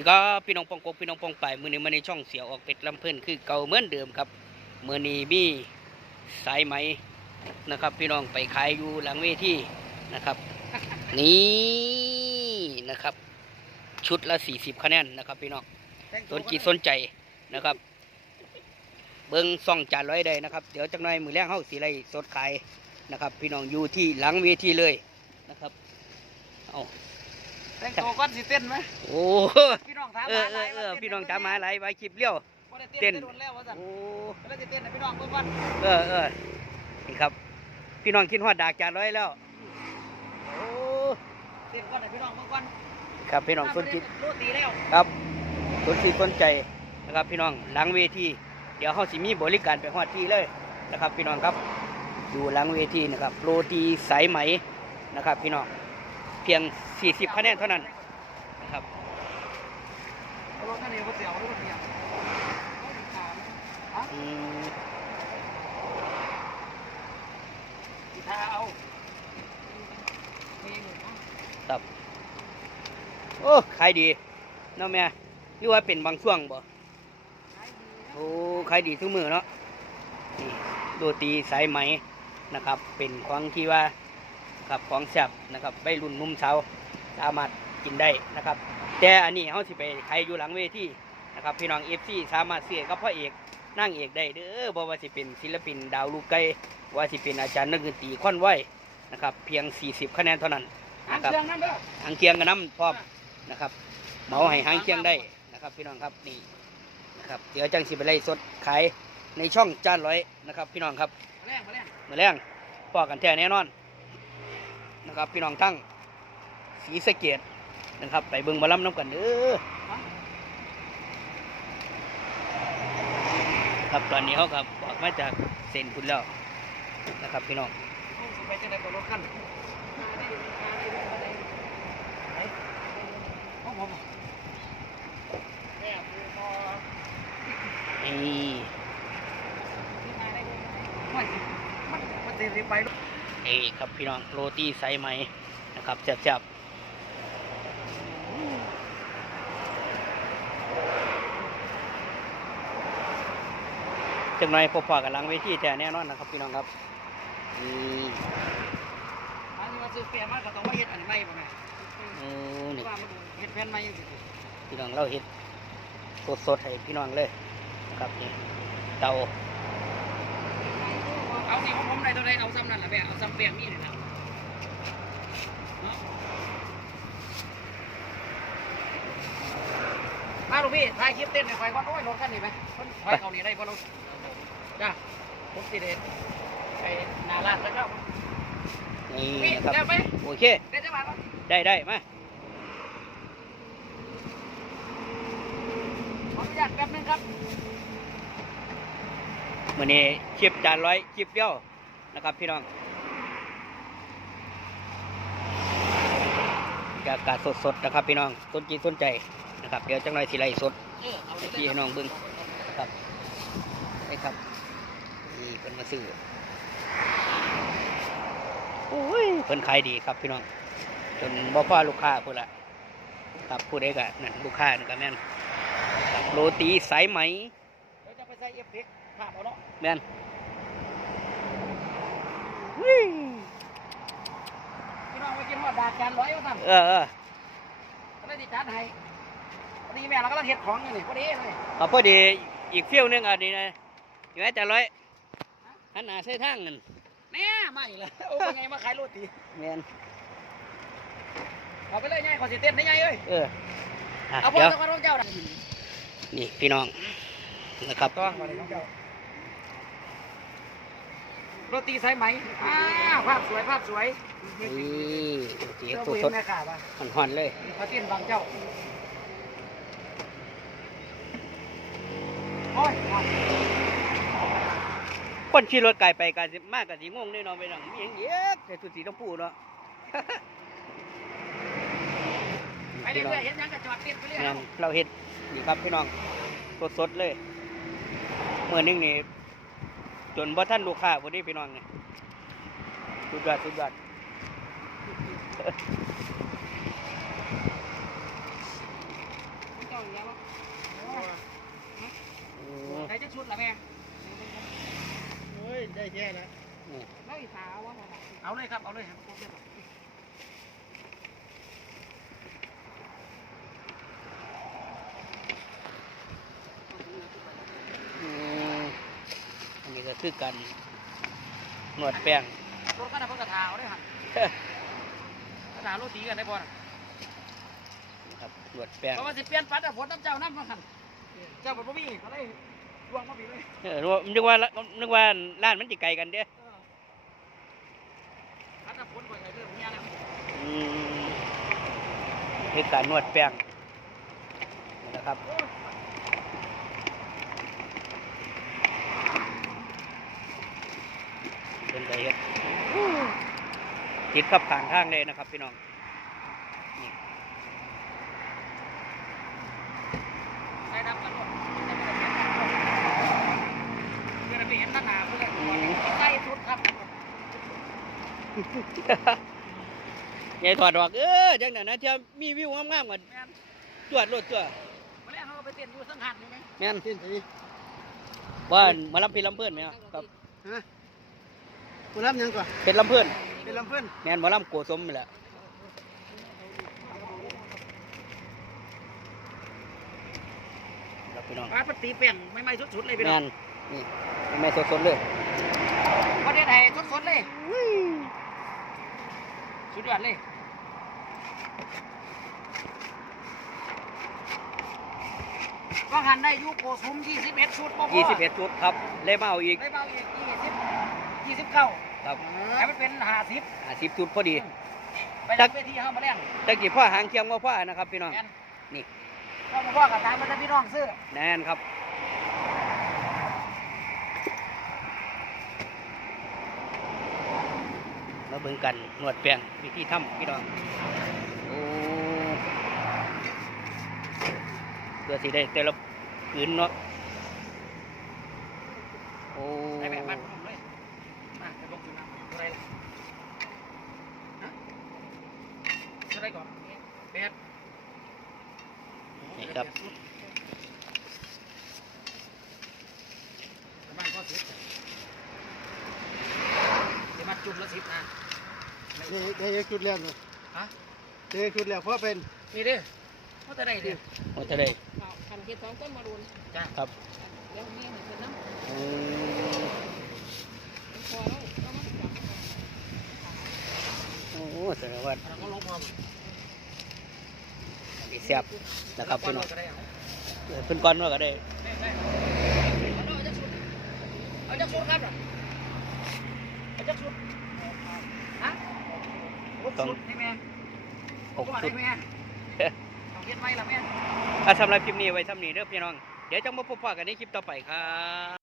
ดีครับพี่น้องปองกกพี่น้องปองป่ายมือนี้มาในช่องเสียวออกเป็ดลำเพิ่นคือเก่าเหมือนเดิมครับมือนี้มีสายไหมนะครับ พี่น้องไปขายอยู่หลังเวทีนะครับ นี่นะครับ ชุดละ40คะแนนนะครับ พี่น้องสนจิตสนใจนะครับ เบิ้งซ่องจานร้อยได้นะครับ เดี๋ยวจักหน่อยมือแรกเฮาสีไรสดขายนะครับ พี่น้องอยู่ที่หลังเวทีเลยนะครับเอา แต่งตัวก่อนสิเต้นไหมโอ้พี่น้องถามเออเออเออพี่น้องถามมาหลายไว้คลิปเลี้ยวบ่ได้เต้เต้นน โดนแล้วว่าสั่นโอ้ก็เลยสิเต้นให้พี่น้องเบิ่งก่อนเออเออนี่ครับ พี่น้องคิดฮอดดากจานร้อยแล้วโอ้เต้นก่อนให้พี่น้องเบิ่งก่อนครับพี่น้องสนจิตโรตีแล้ว ครับสนจิตสนใจนะครับพี่น้องหลังเวทีเดี๋ยวเขาสิมีบริการไปฮอดที่เลยนะครับ พี่น้องครับอยู่หลังเวทีนะครับโรตีสายไหมนะครับ พี่น้อง เพียง 40 คะแนนเท่านั้นนะครับเอารถนั่นเองบ่เสียวรถเสียวเอาดิขาไหมอืมดิขาเอามีหนึ่งเนาะครับ โอ้ขายดีเนาะแม่หรือว่าเป็นบางช่วงบ่โอ้ขายดีทุกมือเนาะนี่โรตีสายไหมนะครับ เป็นของที่ว่า ครับของแซ่บนะครับไปรุ่นนุ่มเช้าสามารถกินได้นะครับ แต่อันนี้เขาสิไปขายอยู่หลังเวทีนะครับพี่น้องเอฟซีสามารถเสียกับพ่อเอกนั่งเอกได้เด้อบ่ว่าสิเป็นศิลปินดาวลูกไก่ว่าสิเป็นอาจารย์นักดนตรีค่อนไหวนะครับเพียง 40 คะแนนเท่านั้นหางนะครับเครื่องนั่นเด้อหางเคียงกับน้ำพร้อมนะครับเหมาให้หางเคียงได้นะครับพี่น้องครับนี่นะครับเดี๋ยวจังสิไปไล่สดขายในช่องจานร้อยนะครับพี่น้องครับมาแรงมาแรงมาแรงพอกันแท้แน่นอน นะครับ พี่น้องทั้งสีสะเกดนะครับ ไปเบิ่งบอลลัมน้ำกันเด้อครับตอนนี้เขาครับบอกมาจากเซ็นคุณแล้วนะครับพี่น้องเอาสิไปจังได๋บ่รถคันมาได้มาได้มาได้ไหนของผมอะแม่คือพอนี่ที่มาได้ด้วยมันมันมันสิไป ลูกนี่ครับพี่น้องโรตีไซส์ไหมนะครับแซ่บๆจังหน่อยพบปะกันหลังเวทีแท้แน่นอนนะครับพี่น้องครับนี่อันนี้ว่าซื้อเปลี่ยนมาก็ต้องมาเฮ็ดอันใหม่บ่แม่โอ้นี่ว่ามันเฮ็ดแผ่นใหม่จังซี่พี่น้องเราเห็ดสดๆให้พี่น้องเลยนะครับนี่เตาเอา สิของผมได้เท่าใดเอาซ้ำนั่นแหละแม่เอาซ้ำเปียงนี่นี่ล่ะเนะมาลูกพี่ถ่ายคลิปเต้นห้ข่อยก่อนโอ้ยรถคันนี้ไหมเพิ่นถอยเข้านี่ได้บ่ลูกจ้าผมสิได้ไปนาร้านแล้วเจ้านี่ครับโอเคได้ได้มาขออนุญาตแป๊บนึงครับ วันนี้คลิปจานร้อยคลิปเดียวนะครับพี่น้องกากาศสดๆนะครับพี่น้องสนใจสนใจนะครับเดี๋ยวจังหน่อยสิไลสดพี่ให้น้องเบิ่งครับนี่ครับนี่เพิ่นมาซื้อโอ้ยเพิ่นขายดีครับพี่น้อง จนบ่พ่อลูกค้าพุ่นละครับผู้ใดก็นั่นลูกค้านั่นก็แม่นโรตีสายไหมเดี๋ยวจะไปใส่เอฟเฟกต์ ภาพเอาเนาะแม่นวิ่งพี่น้องไปกินหอดดาดจานร้อยว่าสั่นเออเออก็เลยดิจานให้พอดีแม่เรากำลังเฮ็ดของอยู่นี่พอดีเลยเอาพอดีอีกเที่ยวหนึงเอาดีนะอยู่แม่จะร้อยหันหน้าใส่ทางนั่นแน่มาอีกแล้วโอ้เป็นไงมาขายโรตีแม่นเอาไปเลยไงขอสิเต้นได้ไงเอ้ยเอออะเอาพ่อเดี๋ยวเจ้าของเจ้าดันี่พี่น้องนะครับ ต่อมาเลยของเจ้า โรตีสายไหมอ้าวภาพสวยภาพสวยนี่โรตีเจ้าสบุญดแม่ข่าป่ะๆห่อนๆเลยเขาเต้นบางเจ้าโอ้ยคนขี่รถไกลไปกันมากกับสีงงแน่นอนไปหนังมีอย่างเยอะแต่สุดสีต้องพูเนาะ ไปเรื่อยๆเห็นยังก็จอดเต้นไปเรื่อยเนี่ยเราเห็ดนี่ครับพี่น้องสดๆเลยเมื่อนึงนี่จ นบ่ท่านลูกค้าพอดีพี่น้องเนี่ยสุดยอดสุดยอดเจ้าอย่างเงี้ยวะโอ้ใครจะชุดละแม่เฮ้ยได้แค่ละแล้วอีสาวว่าเอาเลยครับ เอาเลยครับผมเรียบร้อย อืมอันนี้ก็ คือกันนวดแป้งรถก็ได้เพิ่งกระถาเอาได้หันกระถาโรตีกันได้บ่น่ะครับนวดแป้งเพราะว่าสิเปลี่ยนปัดอะฝนน้ำเจ้าน้ำมาหันเจ้าบ่บ่มีก็เลยดวงมาบีเลยเออนึกว่านึกว่าร้านมันจิไกลกันเด้อปัดอะฝนบ่อยเรื่องเนี้ยนะอืมคือการนวดแป้งนี่นะครับ เป็นไปเฮ็ดติดขับขางทางเลยนะครับ พี่น้องนี่ใส่ดำกันหมดเพื่อนไปเห็นตั้งหนาเพื่อนใส่ชุดครับยายถอดดอกเออจังนั้นนะเที่ยวมีวิวงามๆกว่าแม่นจวดรถตัวมาแล้วเขาก็ไปเต้นอยู่สังหัดอยู่ไหมแม่นเส้นสีว่ามาลำเพลินลำเพื่อนไหมครับฮะ กูรับยังก่อนเป็นลำเพื่อนเป็นลำเพื่อนแม่นหมาลำโกสมนี่แหละครับพี่น้องปาดปฏิเปลี่ยนไม่ไม่สุดๆเลยพี่น้แม่องนนี่แม่สดๆเลยประเทศไทยสดๆเลย สุดยอดเลยก็หันได้อยุโกสุม21ชุดบ่พอยี่สิบเอ็ดชุดครับเลยมาเอาอีก ได้เบาอีก 20 29ครับให้มันเป็น50ห้าสิบชุดพอดี ไปจากเวทีเฮามาแล้วตะกี้พ่อหางเคียงว่าพ่อนะครับพี่น้อง แม่นนี่ พ่อมาพ่อกับทางมันจะพี่น้องซื้อแน่นครับ มาเบิ่งกันนวดแป้งวิธีทำพี่น้องโอ้เพื่อสิได้แต่ละผืนเนาะ โอ้ ได้แบบมัดผมเลยมาไปลงอยู่น้ำอะไรล่ะฮะจะได้ก่อนแปด นี่ ครับประมาณก็สิบเดี๋ยวมาจุดละสิบนะได้ได้ชุดแล้วเนาะฮะได้ชุดแล้วเพราะเป็นนี่เด้อเขาจะได้เด้อโอ้จะได้ขันเห็ดสองต้นมารุนจ้าครับเดี๋ยวเมียเห็นเป็นน้ำอืมพอแล้วก็มาจับโอ้แสดงว่าเราก็ลงพร้อมมีแซ่บนะครับพี่น้องก็ได้เอาเออเพิ่นก่อนว่าก็ได้ได้ได้เอาจักชุดเอาจักชุดครับเหรอเอาจักชุดฮะหกชุดนี่แม่หกชุชุดดแม่เอาเฮ็ดไว้ละแม่อะสำหรับคลิปนี้ไว้ทำนี้เด้อพี่น้อง เดี๋ยวจะมาพบปะกันในคลิปต่อไปครับ